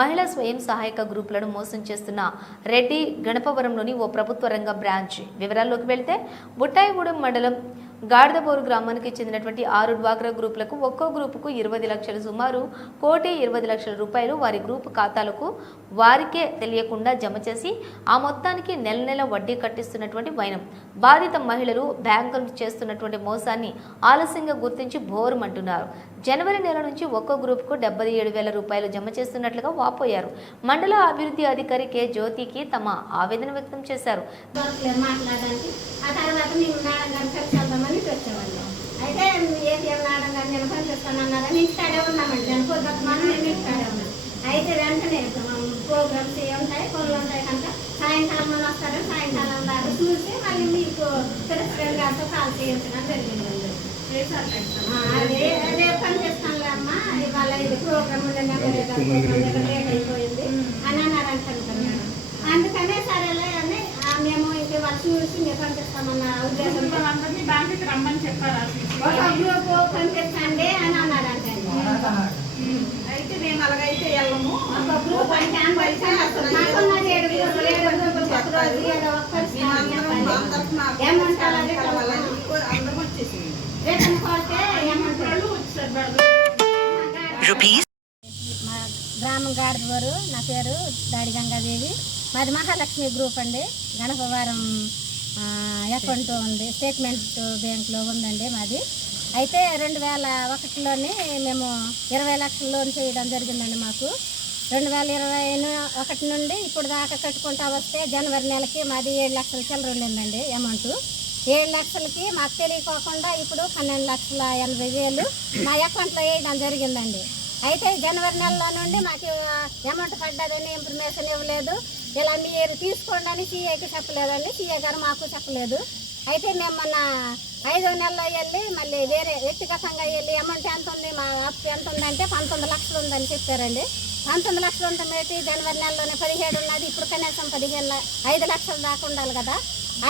మహిళా స్వయం సహాయక గ్రూపులను మోసం చేస్తున్న రెడ్డి గణపవరంలోని ఓ ప్రభుత్వ రంగ బ్రాంచ్. వివరాల్లోకి వెళ్తే బుట్టాయిగూడెం మండలం గాడిదబోరు గ్రామానికి చెందినటువంటి ఆరు డ్వాక్రా గ్రూపులకు ఒక్కో గ్రూపుకు ఇరవై లక్షలు సుమారు కోటి ఇరవై లక్షల రూపాయలు వారి గ్రూపు ఖాతాలకు వారికే తెలియకుండా జమ చేసి ఆ మొత్తానికి నెల నెల వడ్డీ కట్టిస్తున్నటువంటి వైనం. బాధిత మహిళలు బ్యాంకులు చేస్తున్నటువంటి మోసాన్ని ఆలస్యంగా గుర్తించి బోరుమంటున్నారు జనవరి నెల నుంచి ఒక్కో గ్రూపుకు డెబ్బై ఏడు వేల రూపాయలు జమ చేస్తున్నట్లుగా వాపోయారు. మండల అభివృద్ధి అధికారి కె. జ్యోతికి తమ ఆవేదన వ్యక్తం చేశారు. దొరకలేదు మాట్లాడడానికి ఆ తర్వాత మేము మేడం గారిని కలిసి వెళ్దామని ఇటు వచ్చేవాళ్ళం అయితే ఏటీఎం మేడం గారు నేను పనిచేస్తానన్నారని ఇంటికాడే ఉన్నామండి నేను పొద్దుమని మేము ఇంటికాడే ఉన్నాం. అయితే వెంటనే ప్రోగ్రామ్స్ ఏ ఉంటాయి పనులు ఉంటాయి కనుక సాయంకాలం మనం వస్తారు. సాయంకాలం దాకా చూసి మళ్ళీ మీకు ప్రెసిడెంట్ గారితో కాల్ చేయించడం జరిగిందండి. అదే అదే పని చేస్తానులే అమ్మా. ఇవాళ ఇది ప్రోగ్రామ్ ఉండే లేట్ అయిపోయింది అని అన్నారు అంటాను అందుకనే సరేలే అని ఆ, మేము ఇంక వాళ్ళు చూసి మేము పంపిస్తామన్న ఉద్దేశంతో అందరినీ బ్యాంకుకి రమ్మని చెప్పారు ఒక గ్రూప్ పంపించండి అని అన్నారు అంటండి అయితే మేము అలాగైతే వెళ్ళము. ఒక గ్రూప్ అంటే మాకున్నది ఏడు గ్రూపులు ఏడు గ్రూపులు ఒక రోజు ఏదో ఒక్కరికి అమౌంట్ అలాగే అందరం వచ్చేసింది రిటర్న్ కొడితే అమౌంట్ వాళ్ళు వచ్చారు rupees? మా గ్రామం గాడివారు నా పేరు దాడి గంగాదేవి. మాది మహాలక్ష్మి గ్రూప్ అండి. గణపవారం అకౌంట్ ఉంది. స్టేట్మెంట్ బ్యాంక్లో ఉందండి మాది. అయితే రెండు వేల ఒకటిలోని మేము ఇరవై లక్షల లోన్ చేయడం జరిగిందండి మాకు. రెండు వేల ఇరవై ఒకటి నుండి ఇప్పుడు దాకా కట్టుకుంటా వస్తే జనవరి నెలకి మాది ఏడు లక్షల చిల్లర ఉండిందండి అమౌంట్. ఏడు లక్షలకి మాకు తెలియకోకుండా ఇప్పుడు పన్నెండు లక్షల ఎనభై వేలు మా అకౌంట్లో వేయడం జరిగిందండి. అయితే జనవరి నెలలో నుండి మాకు అమౌంట్ పడ్డదని ఇన్ఫర్మేషన్ ఇవ్వలేదు. ఇలా మీరు తీసుకోండి అని సీఏకి చెప్పలేదండి. సీఏ గారు మాకు చెప్పలేదు. అయితే మేము మొన్న ఐదో నెలలో వెళ్ళి మళ్ళీ వేరే వ్యక్తిగతంగా వెళ్ళి అమౌంట్ ఎంత ఉంది మా అప్పు ఎంత ఉందంటే పంతొమ్మిది లక్షలు ఉందని చెప్పారండి. పంతొమ్మిది లక్షలు ఉంటుంది జనవరి నెలలోనే పదిహేడు ఉన్నది. ఇప్పుడు కనీసం పదిహేను ఐదు లక్షలు దాకా ఉండాలి కదా.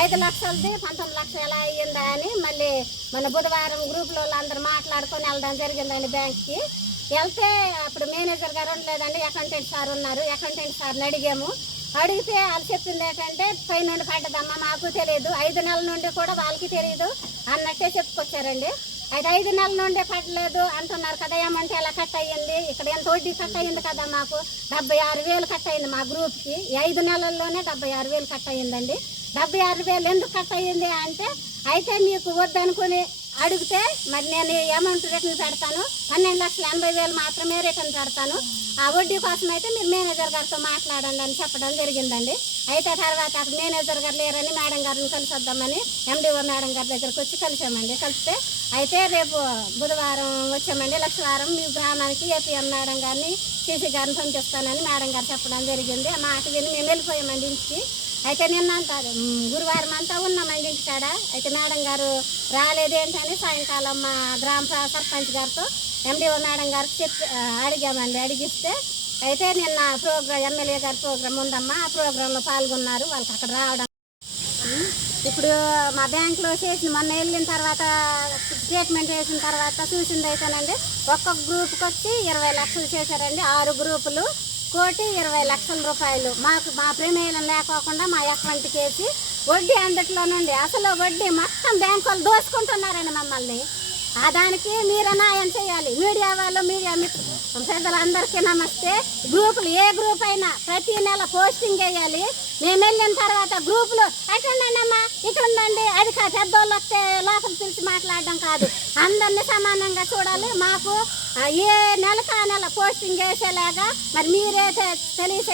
ఐదు లక్షలది పంతొమ్మిది లక్షలు ఎలా అయ్యిందా అని మళ్ళీ మన బుధవారం గ్రూప్లో వాళ్ళందరూ మాట్లాడుకొని వెళ్ళడం జరిగిందండి బ్యాంక్కి. వెళ్తే అప్పుడు మేనేజర్ గారు ఉండలేదండి అకౌంటెంట్ సార్ ఉన్నారు. అకౌంటెంట్ సార్ని అడిగాము. అడిగితే వాళ్ళు చెప్పింది ఏంటంటే పై నుండి పడ్డదమ్మా మాకు తెలియదు ఐదు నెలల నుండి కూడా వాళ్ళకి తెలియదు అన్నట్టే చెప్పుకొచ్చారండి. అయితే ఐదు నెలల నుండి పడలేదు అంటున్నారు కదా ఏమంటే ఎలా కట్ అయ్యింది. ఇక్కడ ఎంత వడ్డీ కట్ అయ్యింది కదా మాకు? డెబ్బై ఆరు వేలు కట్ అయింది మా గ్రూప్కి. ఈ ఐదు నెలల్లోనే డెబ్బై ఆరు వేలు కట్ అయ్యిందండి. డెబ్బై ఆరు వేలు ఎందుకు కట్ అయ్యింది అంటే అయితే మీకు వద్దనుకుని అడిగితే మరి నేను అమౌంట్ రిటర్న్ పెడతాను? పన్నెండు లక్షల ఎనభై వేలు మాత్రమే రిటర్న్ పెడతాను. ఆ వడ్డీ కోసం అయితే మీరు మేనేజర్ గారితో మాట్లాడండి అని చెప్పడం జరిగిందండి. అయితే తర్వాత అక్కడ మేనేజర్ గారు లేరని మేడం గారిని కలిసొద్దామని ఎండిఓ మేడం గారి దగ్గరకు వచ్చి కలిసామండి. కలిస్తే అయితే రేపు బుధవారం వచ్చామండి. లక్షవారం మీ గ్రామానికి ఏపీఎం మేడం గారిని సీసీ గారిని పంపిస్తానని మేడం గారు చెప్పడం జరిగింది. ఆ మాట విని మేము వెళ్ళిపోయామండి ఇంటికి. అయితే నిన్న గురువారం అంతా ఉన్నామండి ఇంటికాడ అయితే మేడం గారు రాలేదేంటని సాయంకాలం మా గ్రామ సర్పంచ్ గారితో ఎండిఓ మేడం గారికి చెప్పి అడిగామండి. అడిగిస్తే అయితే నిన్న ప్రోగ్రామ్ ఎమ్మెల్యే గారి ప్రోగ్రామ్ ఉందమ్మా. ఆ ప్రోగ్రాంలో పాల్గొన్నారు. వాళ్ళకి అక్కడ రావడం. ఇప్పుడు మా బ్యాంకులో చేసిన మొన్న వెళ్ళిన తర్వాత స్టేట్మెంట్ వేసిన తర్వాత చూసింది అయితేనండి ఒక్కొక్క గ్రూప్కి వచ్చి ఇరవై లక్షలు చేశారండి. ఆరు గ్రూపులు కోటి ఇరవై లక్షల రూపాయలు. మాకు మా ప్రమేయం లేకోకుండా మా అకౌంట్కి వేసి వడ్డీ అందుట్లో నుండి అసలు వడ్డీ మొత్తం బ్యాంకు వాళ్ళు దోసుకుంటున్నారండి మమ్మల్ని. ఆ దానికి మీరు న్యాయం చేయాలి. మీడియా వాళ్ళు మీడియా మిత్రులు పెద్దలందరికీ నమస్తే. గ్రూపులు ఏ గ్రూప్ అయినా ప్రతి నెల పోస్టింగ్ వేయాలి. మేము వెళ్ళిన తర్వాత గ్రూపులు అటెండండి అమ్మా? ఇక్కడ ఉండండి అది కాదు పెద్దోళ్ళు వస్తే లోపల పిలిచి మాట్లాడడం కాదు. అందరినీ సమానంగా చూడాలి. మాకు ఏ నెలకు ఆ నెల పోస్టింగ్ వేసేలాగా మరి మీరే తె-